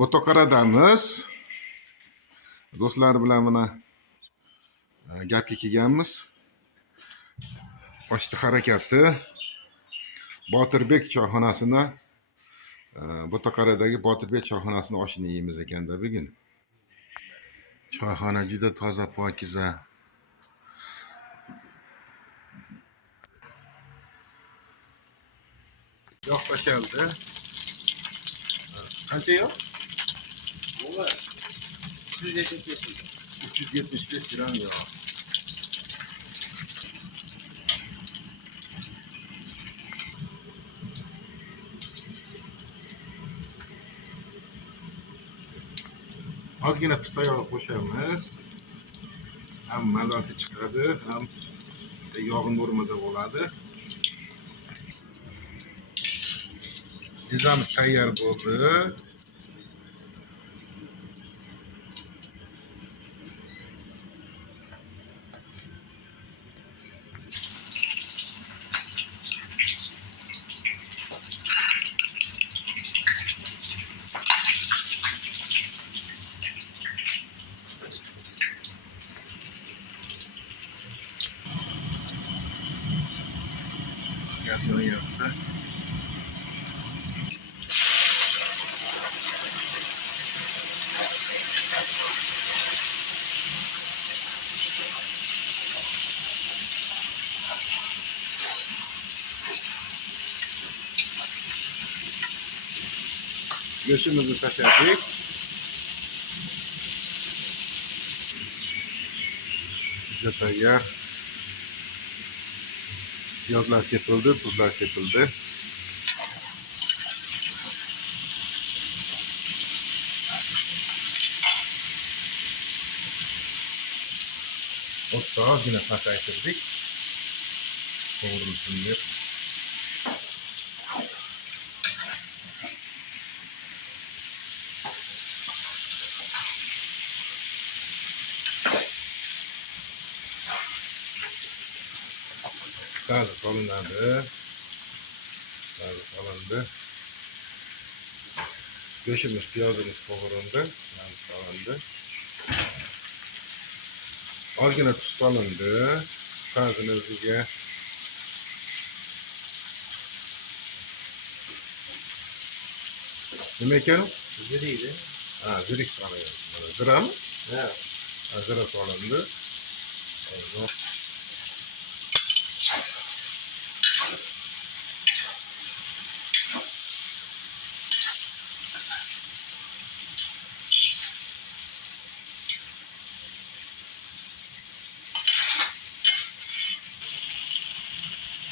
Botoqaradamiz. Do'stlar bilan mana gapga kelganmiz. Ochdi harakati Botirbek choyxonasini, Botoqaradagi Botirbek choyxonasini oshini yeymiz ekanda bugun. Choyxona juda toza, pokiza. Yog' tashaldi. Qancha yog'? 375 gram yog'. Ozgina pista yog'i qo'shamiz. Ham mazasi chiqadi, ham yog'i normada bo'ladi. Dizamiz tayyor bo'ldi. Gaz yonyapti. Go'shtimizni tashladik. Pizza tayyor. Piyozlar sepildi, tuzlar sepildi. O'tni ozgina pasaytirdik. Qovurilsin deb. Sazi solinadi. Sazi solindi. Go'shtimiz, piyozimiz qovurildi. Sazi solindi. Ozgina tuz solindi. Sazini o'ziga. Nima ekan u? Ziriydi. Ha, zirik solyapmiz. Mana zirami? Ha. Zira solindi.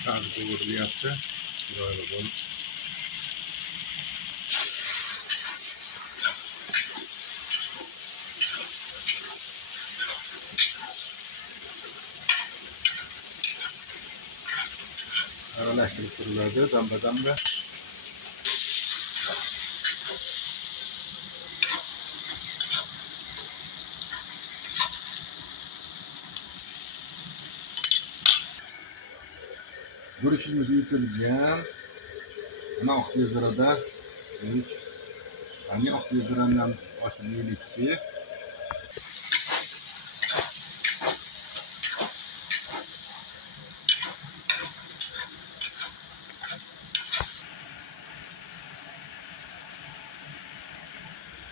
Sazi qovurilyapti. Chiroyli bo'lib. Aralashtirib turiladi damba-damba. Guruchimiz yutilgan. Mana oq tezirada guruch. Ani oq teziradan oshni yeylikki.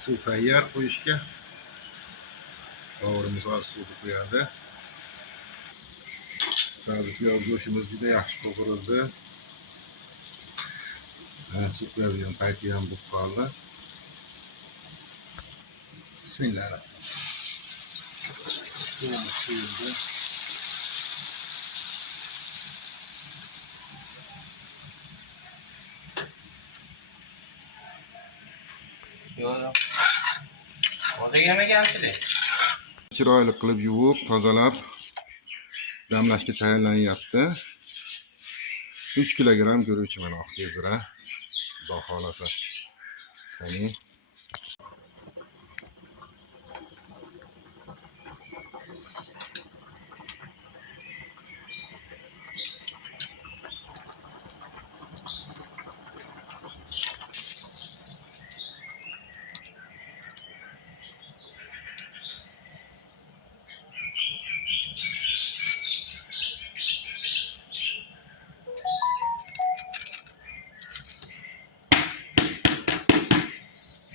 Suv tayyor qo'yishga. Qovurimiz oz suvni qo'yadi. Sazi piyoz go'shtimiz juda yaxshi qovurildi. Suv quyadigan payti ham bo'lib qoldi. Bismillah. Suvimiz quyildi. Yo'q. Hozirgina kamchilik. Chiroyli qilib yuvib, tozalab damlashga tayyorlanyapti. 3 kilogram guruch mana oq tezira. Xudo xolasa. Qani.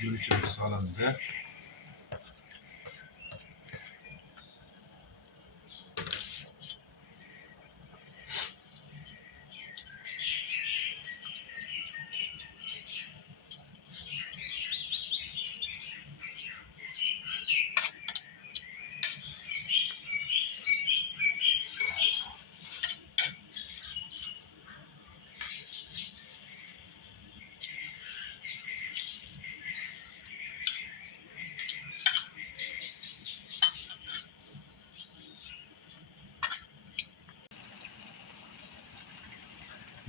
Gülçemiz salındı.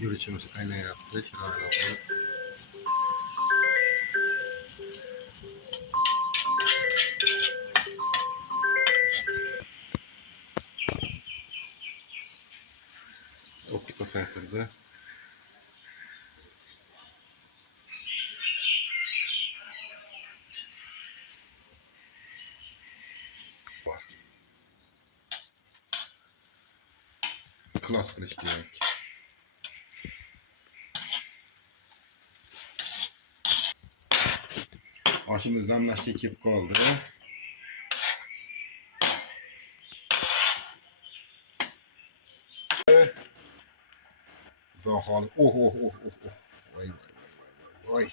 Gülçemiz kaynayacaktı. Şuraya koyup. Oku pasaytırdı. Var. Klas kılıç demek. Aşımızdan nasıl ekip kaldı. Daha halı. Oh oh oh oh oh. Vay vay vay vay vay.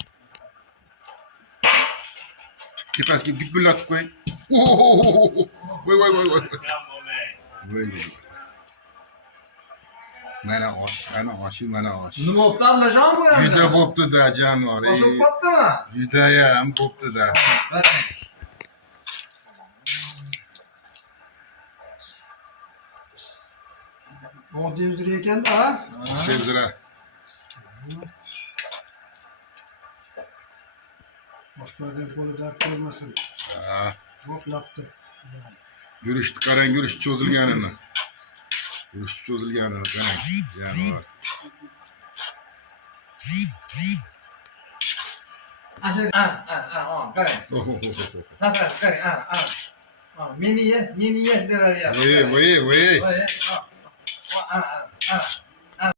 Tipas gibi git bir lat koy. Oh oh oh oh. Vay vay vay vay. Vay vay. Mana aşı mana aşı. Nima bo'pti Allajon bu endi? Juda bo'pti da jonivor. Bosib qolibdimi? Judayam bo'pti da. Oddiy uzr ekanda, ha? Sebzira. Boshqalardan qo'li dard qilmasin. Ha. Hop, yaptı. Yürüyüştü qarang, yürüyüş cho'zilganini. Yürüyüş cho'zilganini qarang. Jonivor. Qarang. Oh oh oh oh. Safar, qarang, Meni ye, dever ya. Voy voy voy. Voy,